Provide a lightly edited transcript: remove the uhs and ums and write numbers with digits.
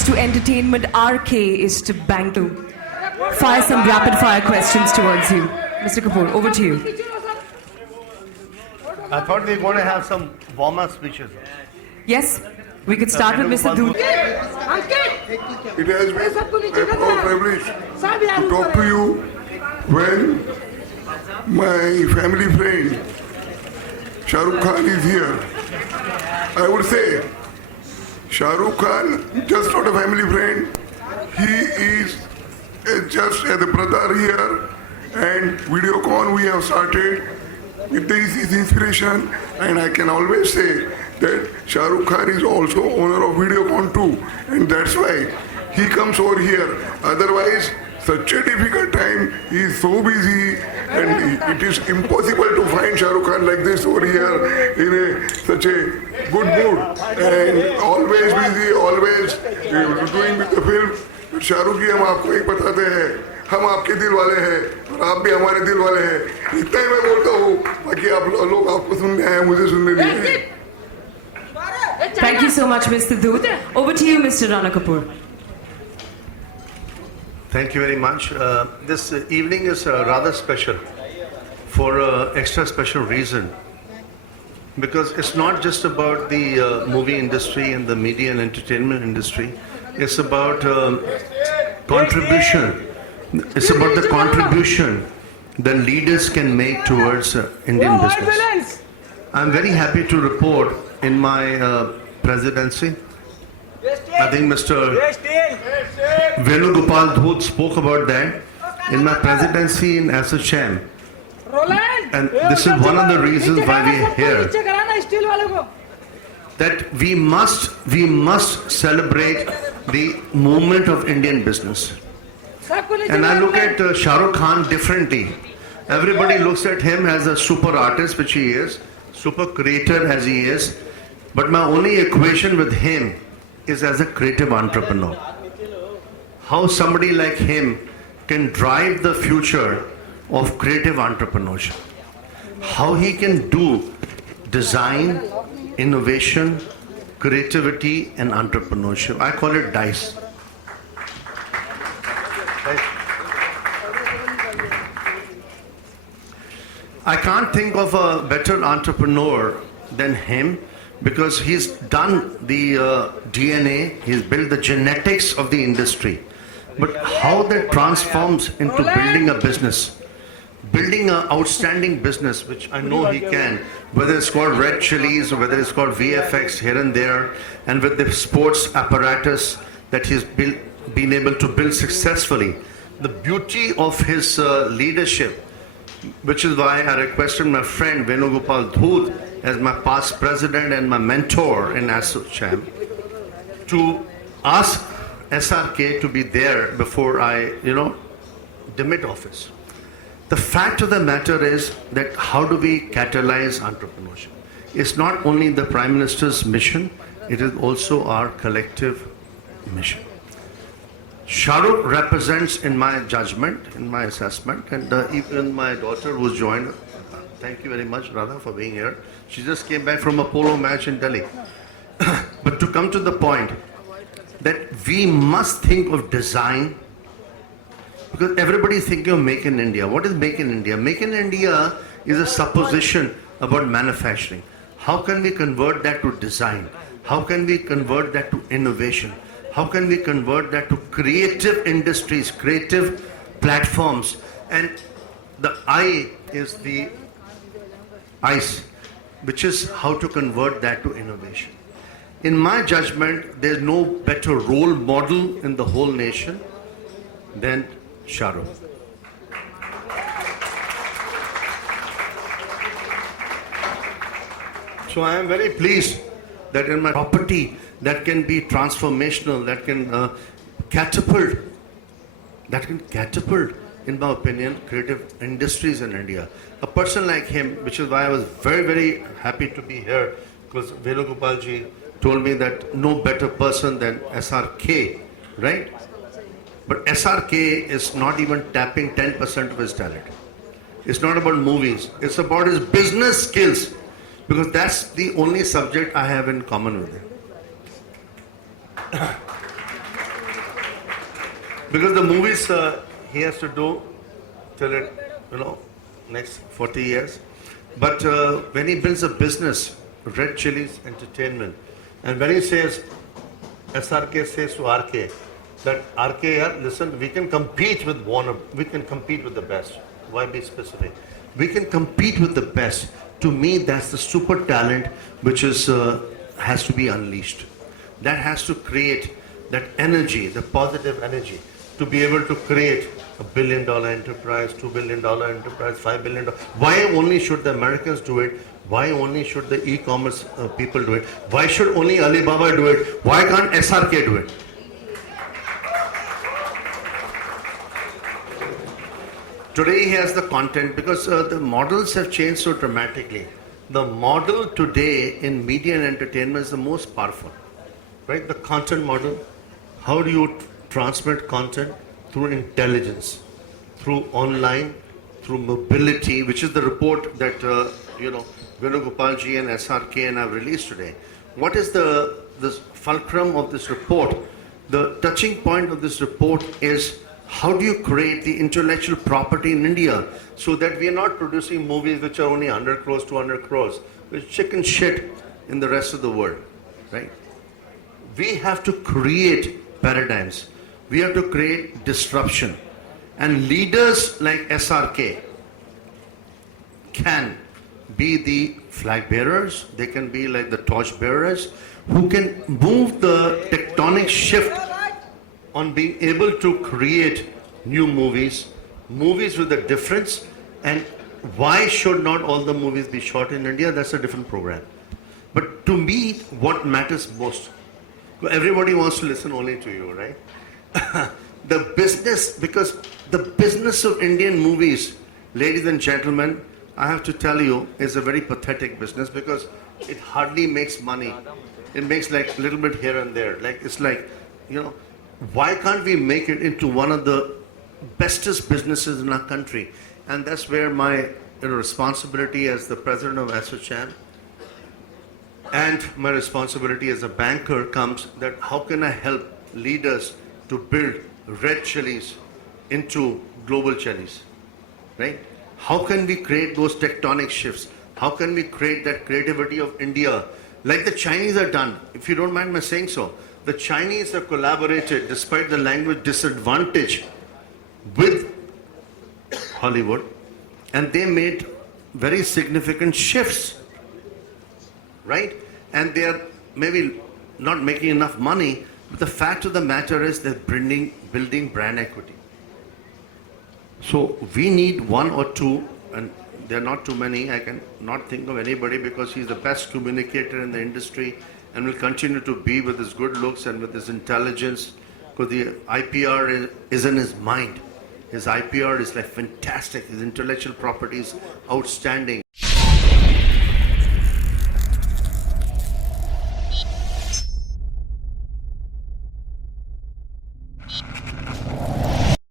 is to entertainment, RK is to bank to. Fire some rapid fire questions towards you. Mr. Kapoor, over to you. I thought we were going to have some warm-up speeches. Yes, we could start with Mr. Doot. It has been a proud privilege to talk to you when my family friend Shahrukh Khan is here. I would say Shahrukh Khan, just not a family friend, he is just as a brother here, and Videocon we have started with his inspiration, and I can always say that Shahrukh Khan is also owner of Videocon too, and that's why he comes over here. Otherwise, such a difficult time, he is so busy, and it is impossible to find Shahrukh Khan like this over here in such a good mood, and always busy, always doing with the film. Shahrukh जी, हम आपको एक बताते हैं, हम आपके दिल वाले हैं और आप भी हमारे दिल वाले हैं. इतना ही मैं बोलता हूँ, बाकी आप लोग आपको सुनने आए, मुझे सुनने नहीं आए. Thank you so much, Mr. Doot. Over to you, Mr. Rana Kapoor. Thank you very much. This evening is rather special for an extra special reason, because it's not just about the movie industry and the media and entertainment industry. It's about contribution. It's about the contribution the leaders can make towards Indian business. I'm very happy to report in my presidency, I think Mr. Venugopal Dhoot spoke about that. In my presidency in Assocham, and this is one of the reasons why we are here, that we must celebrate the movement of Indian business. And I look at Shahrukh Khan differently. Everybody looks at him as a super artist, which he is, super creator as he is, but my only equation with him is as a creative entrepreneur. How somebody like him can drive the future of creative entrepreneurship. How he can do design, innovation, creativity and entrepreneurship. I call it DICE. I can't think of a better entrepreneur than him, because he's done the DNA, he's built the genetics of the industry. But how that transforms into building a business, building an outstanding business, which I know he can, whether it's called Red Chilies or whether it's called VFX here and there, and with the sports apparatus that he's been able to build successfully. The beauty of his leadership, which is why I requested my friend Venugopal Dhoot as my past president and my mentor in Assocham to ask SRK to be there before I, demit office. The fact of the matter is that how do we catalyze entrepreneurship? It's not only the Prime Minister's mission, it is also our collective mission. Shahrukh represents, in my judgment, in my assessment, and even my daughter who's joined, thank you very much, Radha, for being here. She just came back from a polo match in Delhi. But to come to the point that we must think of design, because everybody is thinking of Make in India. What is Make in India? Make in India is a supposition about manufacturing. How can we convert that to design? How can we convert that to innovation? How can we convert that to creative industries, creative platforms? And the I is the ICE, which is how to convert that to innovation. In my judgment, there's no better role model in the whole nation than Shahrukh. So I am very pleased that in my property that can be transformational, that can catapult, in my opinion, creative industries in India. A person like him, which is why I was very, very happy to be here, because Venugopal ji told me that no better person than SRK, right? But SRK is not even tapping 10% of his talent. It's not about movies. It's about his business skills, because that's the only subject I have in common with him. Because the movies he has to do till it, next 40 years. But when he builds a business, Red Chilies Entertainment, and when he says, SRK says to RK, that RK, listen, we can compete with Warner, we can compete with the best. Why be specific? We can compete with the best. To me, that's the super talent which is has to be unleashed. That has to create that energy, the positive energy, to be able to create $1 billion enterprise, $2 billion enterprise, $5 billion. Why only should the Americans do it? Why only should the e-commerce people do it? Why should only Alibaba do it? Why can't SRK do it? Today he has the content because the models have changed so dramatically. The model today in media and entertainment is the most powerful, right? The content model. How do you transmit content? Through intelligence, through online, through mobility, which is the report that Venugopalji and SRK and have released today. What is the fulcrum of this report? The touching point of this report is how do you create the intellectual property in India so that we are not producing movies which are only 100 crores, 200 crores, which chicken shit in the rest of the world, right? We have to create paradigms. We have to create disruption. And leaders like SRK can be the flag bearers, they can be like the torch bearers, who can move the tectonic shift on being able to create new movies, movies with a difference. And why should not all the movies be shot in India? That's a different program. But to me, what matters most, everybody wants to listen only to you, right? The business, because the business of Indian movies, ladies and gentlemen, I have to tell you, is a very pathetic business because it hardly makes money. It makes like a little bit here and there. It's like, why can't we make it into one of the bestest businesses in our country? And that's where my responsibility as the president of Assocham and my responsibility as a banker comes, that how can I help leaders to build red chilies into global chilies, right? How can we create those tectonic shifts? How can we create that creativity of India like the Chinese are done? If you don't mind my saying so, the Chinese have collaborated despite the language disadvantage with Hollywood, and they made very significant shifts, right? And they are maybe not making enough money, but the fact of the matter is they're building brand equity. So we need one or two, and there are not too many. I can not think of anybody because he's the best communicator in the industry and will continue to be with his good looks and with his intelligence, because the IPR is in his mind. His IPR is like fantastic. His intellectual property is outstanding.